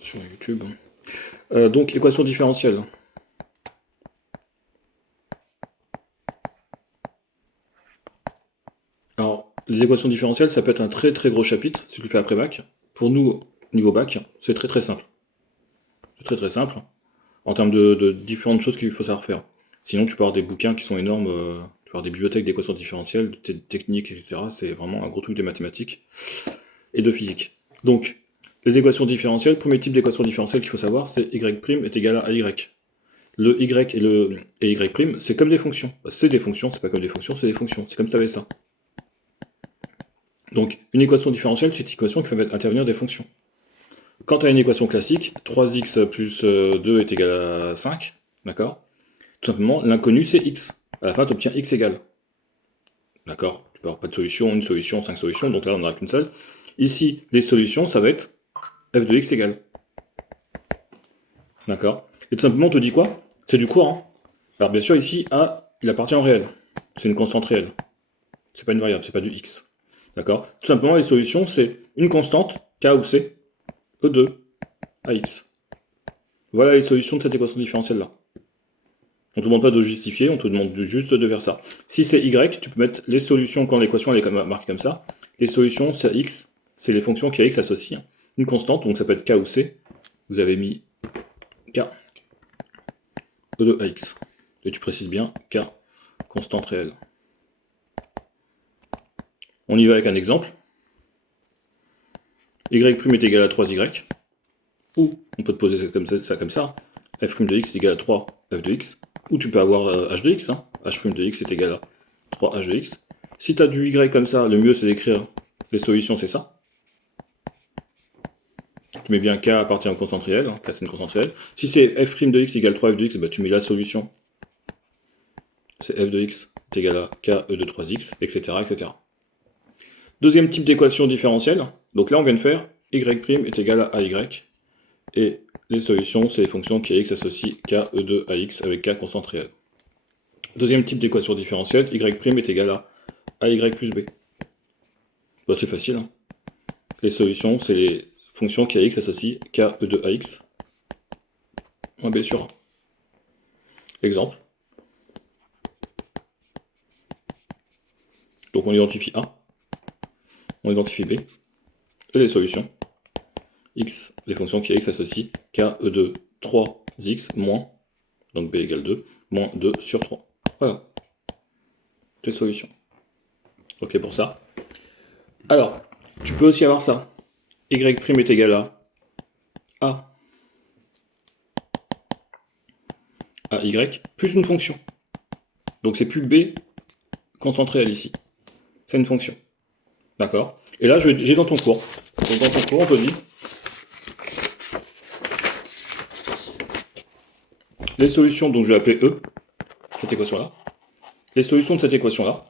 sur YouTube. Donc, équation différentielle. Alors, les équations différentielles, ça peut être un très très gros chapitre, si tu le fais après bac. Pour nous, niveau bac, c'est très très simple. C'est très très simple, en termes de différentes choses qu'il faut savoir faire. Sinon, tu peux avoir des bouquins qui sont énormes, tu peux avoir des bibliothèques d'équations différentielles, de techniques, etc. C'est vraiment un gros truc de mathématiques et de physique. Donc, les équations différentielles, premier type d'équation différentielle qu'il faut savoir, c'est y' est égal à y. Le y et y', c'est comme des fonctions. C'est des fonctions, c'est pas comme des fonctions, c'est des fonctions. C'est comme si tu avais ça. Donc, une équation différentielle, c'est une équation qui fait intervenir des fonctions. Quand tu as une équation classique, 3x plus 2 est égal à 5, d'accord? Tout simplement, l'inconnu, c'est x. À la fin, tu obtiens x égale. D'accord? Tu peux avoir pas de solution, une solution, 5 solutions, donc là, on n'en a qu'une seule. Ici, les solutions, ça va être f de x égale. D'accord? Et tout simplement, on te dit quoi? C'est du courant. Alors, bien sûr, ici, A, il appartient au réel. C'est une constante réelle. C'est pas une variable, c'est pas du x. D'accord? Tout simplement, les solutions, c'est une constante, k ou c, e2 à x. Voilà les solutions de cette équation différentielle-là. On ne te demande pas de justifier, on te demande juste de faire ça. Si c'est y, tu peux mettre les solutions quand l'équation est marquée comme ça. Les solutions, c'est x, c'est les fonctions qui à x associent une constante, donc ça peut être k ou c. Vous avez mis k, e de ax. Et tu précises bien k, constante réelle. On y va avec un exemple. Y' est égal à 3y. Ou on peut te poser ça comme ça. F' de x est égal à 3 f de x. Ou tu peux avoir h de x. Hein. H' de x est égal à 3 h de x. Si tu as du y comme ça, le mieux c'est d'écrire les solutions, c'est ça. Tu mets bien k appartient au constante réelle, hein, k c'est une constante réelle. Si c'est f' de x égale 3 f de x, bah, tu mets la solution. C'est f de x est égal à k e de 3x, etc., etc. Deuxième type d'équation différentielle. Donc là, on vient de faire y' est égal à ay. Et les solutions, c'est les fonctions qui à x associent k e de ax avec k constante réelle. Deuxième type d'équation différentielle, y' est égal à ay plus b. Bah, c'est facile. Hein. Les solutions, c'est les fonctions qui à x associent k e de ax moins b sur 1. Exemple. Donc on identifie A, on identifie B, et les solutions. X, les fonctions qui à x associent k e de 3x moins, donc b égale 2, moins 2 sur 3. Voilà. Les solutions. Ok pour ça. Alors, tu peux aussi avoir ça. Y' est égal à y plus une fonction. Donc c'est plus b constante réelle ici. C'est une fonction. D'accord? Et là, j'ai dans ton cours. Donc dans ton cours, on te dit les solutions, donc je vais appeler E, cette équation-là. Les solutions de cette équation-là,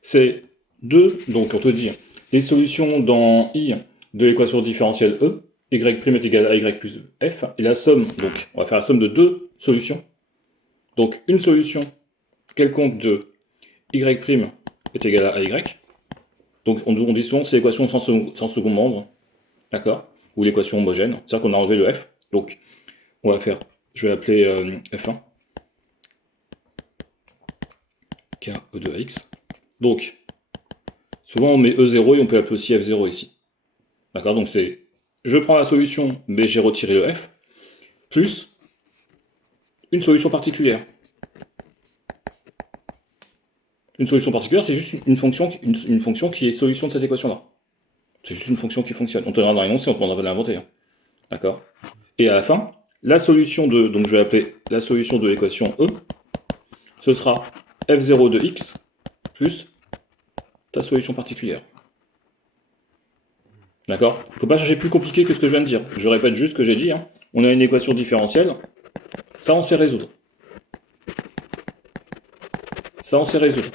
c'est 2, donc on te dit les solutions dans I de l'équation différentielle E, y' est égal à y plus f, et la somme, donc on va faire la somme de deux solutions. Donc une solution quelconque de y' est égal à y. Donc on dit souvent c'est l'équation sans second membre, d'accord? Ou l'équation homogène, c'est-à-dire qu'on a enlevé le f. Donc on va faire, je vais appeler f1, k e de x. Donc souvent on met E0 et on peut appeler aussi F0 ici. D'accord? Donc c'est, je prends la solution, mais j'ai retiré le F, plus une solution particulière. Une solution particulière, c'est juste une fonction qui est solution de cette équation-là. C'est juste une fonction qui fonctionne. On te donnera l'énoncé, on ne te demandera pas de l'inventer. Hein. D'accord? Et à la fin, la solution de, donc je vais appeler la solution de l'équation E, ce sera F0 de x plus ta solution particulière. D'accord? Il ne faut pas chercher plus compliqué que ce que je viens de dire. Je répète juste ce que j'ai dit. Hein. On a une équation différentielle. Ça, on sait résoudre. Ça, on sait résoudre.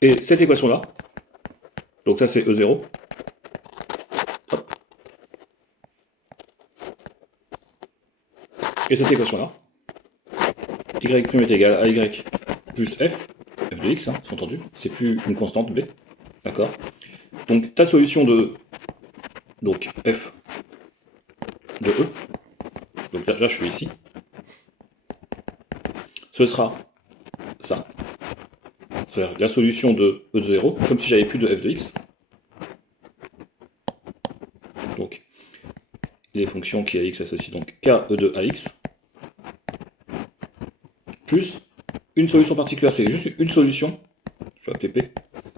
Et cette équation-là, donc là c'est E0. Hop. Et cette équation-là, y' est égal à y plus f, f de x, hein, sous-entendu, c'est plus une constante b, d'accord? Donc ta solution de donc f de e, donc là je suis ici, ce sera ça, c'est-à-dire la solution de e de 0, comme si j'avais plus de f de x. Donc les fonctions qui à x associent donc k e de ax, plus une solution particulière, c'est juste une solution, je vais appeler p,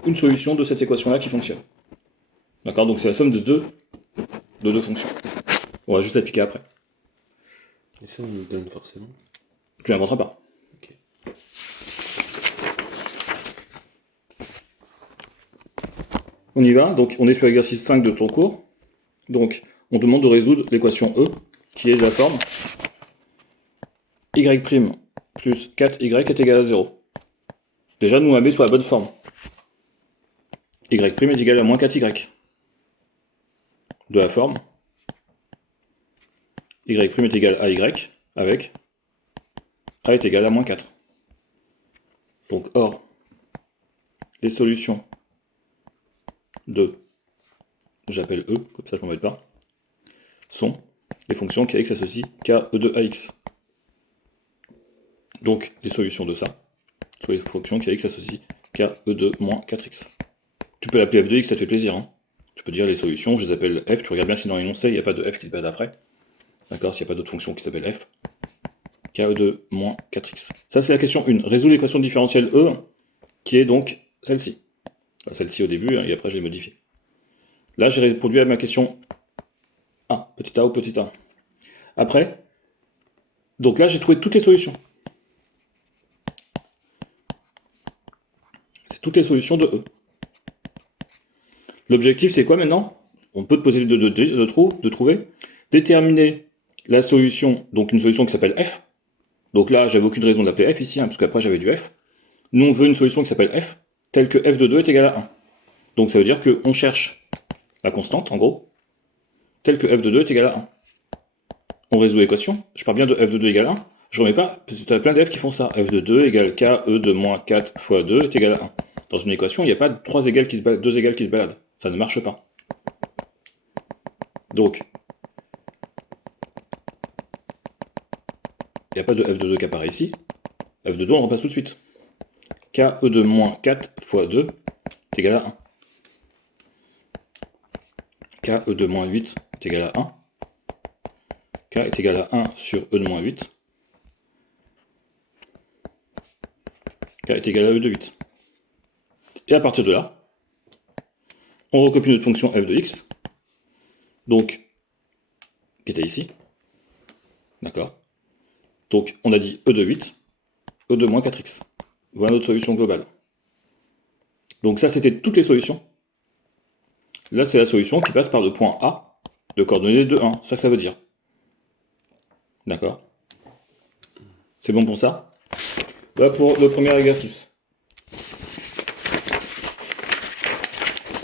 une solution de cette équation-là qui fonctionne. D'accord? Donc c'est la somme de deux fonctions. On va juste l'appliquer après. Et ça, on nous donne forcément. Tu l'inventeras pas. Ok. On y va, donc on est sur l'exercice 5 de ton cours. Donc on demande de résoudre l'équation E, qui est de la forme y' plus 4y est égal à 0. Déjà, nous on la met sur la bonne forme. Y' est égal à moins 4y. De la forme y' est égal à y, avec a est égal à moins 4. Donc, or, les solutions de, j'appelle E, comme ça je m'embête pas, sont les fonctions qui x associent k e de ax. Donc, les solutions de ça sont les fonctions qui x associent k e de moins 4x. Tu peux l'appeler f de x, ça te fait plaisir, hein. Tu peux dire les solutions, je les appelle f, tu regardes bien si dans l'énoncé, il n'y a pas de f qui se balade après. D'accord, s'il n'y a pas d'autre fonction qui s'appelle f. K de moins 4x. Ça, c'est la question 1. Résoudre l'équation différentielle E, qui est donc celle-ci. Enfin, celle-ci au début, hein, et après je l'ai modifiée. Là, j'ai répondu à ma question A, petit a ou petit a. Après, donc là, j'ai trouvé toutes les solutions. C'est toutes les solutions de E. L'objectif, c'est quoi maintenant? On peut te poser de trouver, déterminer la solution, donc une solution qui s'appelle f. Donc là, j'avais aucune raison de l'appeler f ici, hein, parce qu'après j'avais du f. Nous, on veut une solution qui s'appelle f, telle que f de 2 est égal à 1. Donc ça veut dire qu'on cherche la constante, en gros, telle que f de 2 est égal à 1. On résout l'équation, je pars bien de f de 2 égale 1, je remets pas, parce que tu as plein d'f qui font ça. F de 2 égale k e de moins 4 fois 2 est égal à 1. Dans une équation, il n'y a pas 2 égales qui se baladent. Ça ne marche pas. Donc, il n'y a pas de f de 2 qui apparaît ici. F de 2, on le remplace tout de suite. K e de moins 4 fois 2 est égal à 1. K e de moins 8 est égal à 1. K est égal à 1 sur e de moins 8. K est égal à e de 8. Et à partir de là, on recopie notre fonction f de x, donc, qui était ici. D'accord? Donc, on a dit e de 8, e de moins 4x. Voilà notre solution globale. Donc ça, c'était toutes les solutions. Là, c'est la solution qui passe par le point A de coordonnées de 1. Ça veut dire. D'accord? C'est bon pour ça? Là, pour le premier exercice.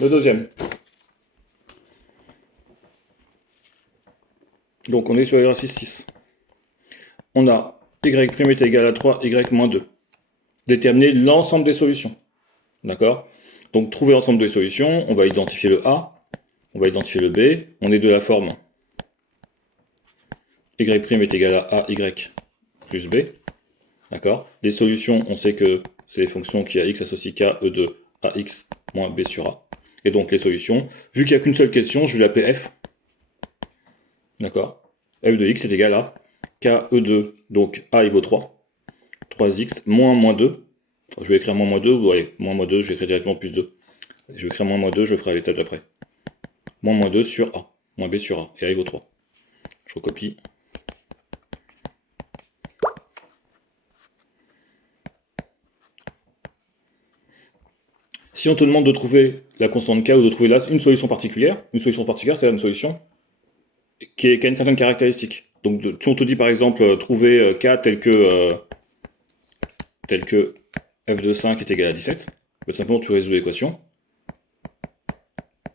Le deuxième. Donc, on est sur l'exercice 6. On a y' est égal à 3y moins 2. Déterminer l'ensemble des solutions. D'accord? Donc, trouver l'ensemble des solutions, on va identifier le A, on va identifier le B, on est de la forme y' est égal à AY plus B. D'accord? Les solutions, on sait que c'est les fonctions qui à x associent k e de ax moins b sur a. Et donc les solutions, vu qu'il n'y a qu'une seule question, je vais l'appeler f. D'accord? F de x est égal à k e de, donc a il vaut 3. 3x moins 2. Je vais écrire moins 2, ou allez, moins 2, je vais écrire directement plus 2. Je vais écrire moins 2, je le ferai à l'étape d'après. Moins 2 sur a, moins b sur a, et a il vaut 3. Je recopie. Si on te demande de trouver la constante k ou de trouver là une solution particulière, c'est une solution qui a une certaine caractéristique. Donc si on te dit par exemple trouver k tel que f de 5 est égal à 17, tout simplement tu résous l'équation.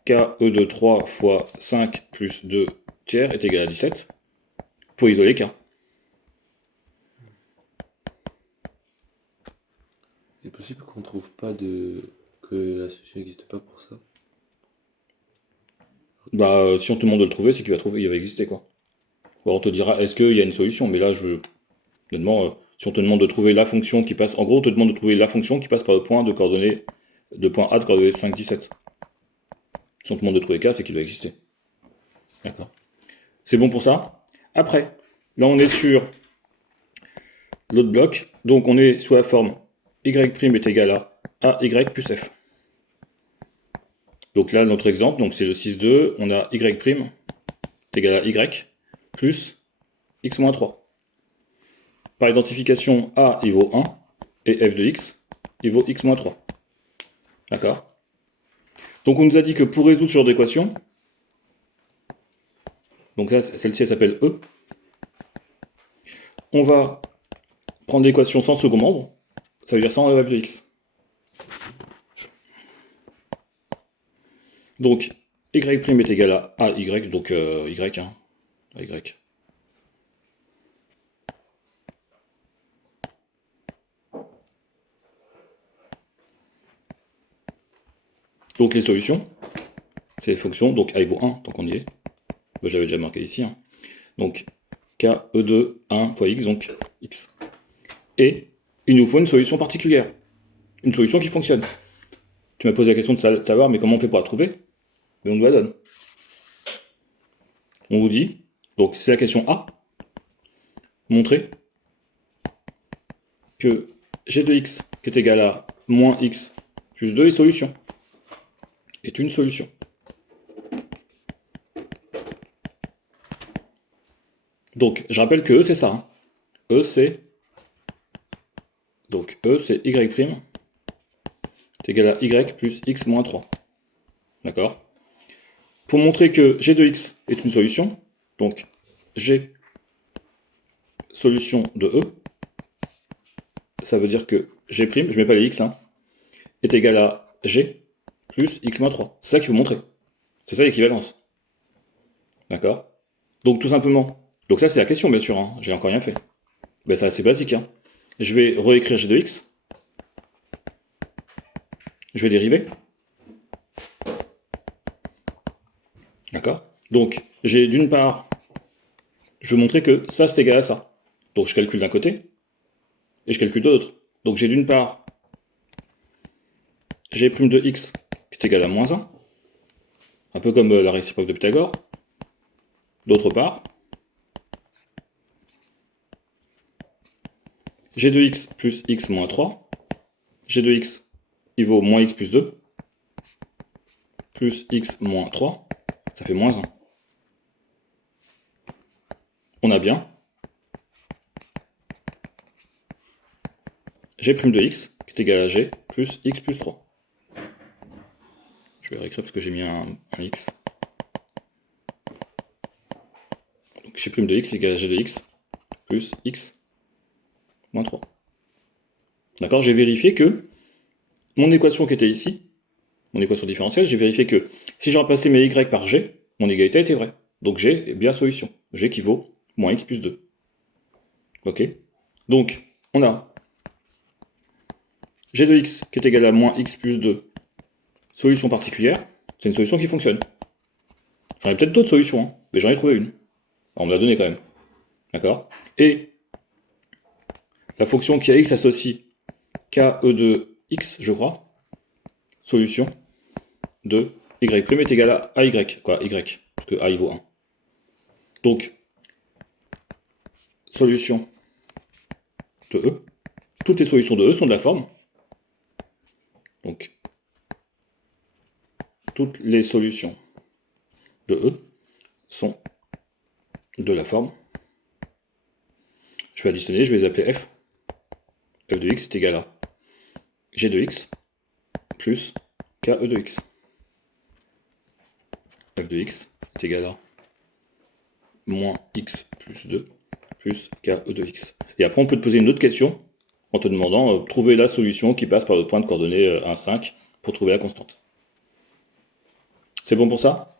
K e de 3 fois 5 plus 2 tiers est égal à 17 pour isoler k. C'est possible qu'on trouve pas que la solution n'existe pas pour ça. Bah, si on te demande de le trouver, c'est qu'il va exister, quoi. Ou alors on te dira, est-ce qu'il y a une solution? Mais là, honnêtement, si on te demande de trouver la fonction qui passe, en gros, on te demande de trouver la fonction qui passe par le point de coordonnées, de point A de coordonnées 5, 17. Si on te demande de trouver K, c'est qu'il doit exister. D'accord. C'est bon pour ça? Après, là, on est sur l'autre bloc. Donc, on est sous la forme y' est égal à y plus f. Donc là, notre exemple, donc c'est le 6,2, on a y' est égal à y plus x moins 3. Par identification, a il vaut 1 et f de x il vaut x moins 3. D'accord? Donc on nous a dit que pour résoudre ce genre d'équation, donc là, celle-ci elle s'appelle E, on va prendre l'équation sans second membre, ça veut dire sans f de x. Donc y' est égal à ay, donc y, hein, y. Donc les solutions, c'est les fonctions, donc a vaut 1, tant qu'on y est. Ben, j'avais déjà marqué ici. Hein. Donc k, e2, 1 fois x, donc x. Et il nous faut une solution particulière. Une solution qui fonctionne. Tu m'as posé la question de savoir, mais comment on fait pour la trouver? Mais on nous la donne. On vous dit, donc c'est la question A, montrer que g de x qui est égal à moins x plus 2 est une solution. Donc, je rappelle que E, c'est ça. Hein. E, c'est... Donc, E, c'est y' est égal à y plus x moins 3. D'accord? Pour montrer que g de x est une solution, donc g solution de E, ça veut dire que g', je mets pas les x, hein, est égal à g plus x moins 3. C'est ça qu'il faut montrer. C'est ça l'équivalence. D'accord? Donc tout simplement, donc ça c'est la question bien sûr, hein, j'ai encore rien fait. Ben c'est assez basique. Hein. Je vais réécrire g de x. Je vais dériver. D'accord? Donc j'ai d'une part, je vais montrer que ça c'est égal à ça. Donc je calcule d'un côté, et je calcule de l'autre. Donc j'ai d'une part g' de x qui est égal à moins 1, un peu comme la réciproque de Pythagore. D'autre part, g de x plus x moins 3, g de x il vaut moins x plus 2, plus x moins 3, ça fait moins 1. On a bien g' de x qui est égal à g plus x plus 3. Je vais réécrire parce que j'ai mis un x. Donc g' de x égale à g de x plus x moins 3. D'accord? J'ai vérifié que mon équation qui était ici, mon équation différentielle, j'ai vérifié que si je remplaçais mes y par g, mon égalité était vraie. Donc g est bien solution. G qui vaut moins x plus 2. Ok? Donc, on a g de x qui est égal à moins x plus 2, solution particulière, c'est une solution qui fonctionne. J'en ai peut-être d'autres solutions, hein, mais j'en ai trouvé une. On me l'a donné quand même. D'accord? Et la fonction qui a x associe ke de x, je crois, solution de y' est égal à ay, quoi, y, parce que a il vaut 1. Donc, solution de E. Toutes les solutions de E sont de la forme. Donc, toutes les solutions de E sont de la forme. Je vais additionner, je vais les appeler f. f de x est égal à g de x plus ke de x. f de x est égal à moins x plus 2 plus ke de x. Et après, on peut te poser une autre question en te demandant trouver la solution qui passe par le point de coordonnées 1, 5 pour trouver la constante. C'est bon pour ça?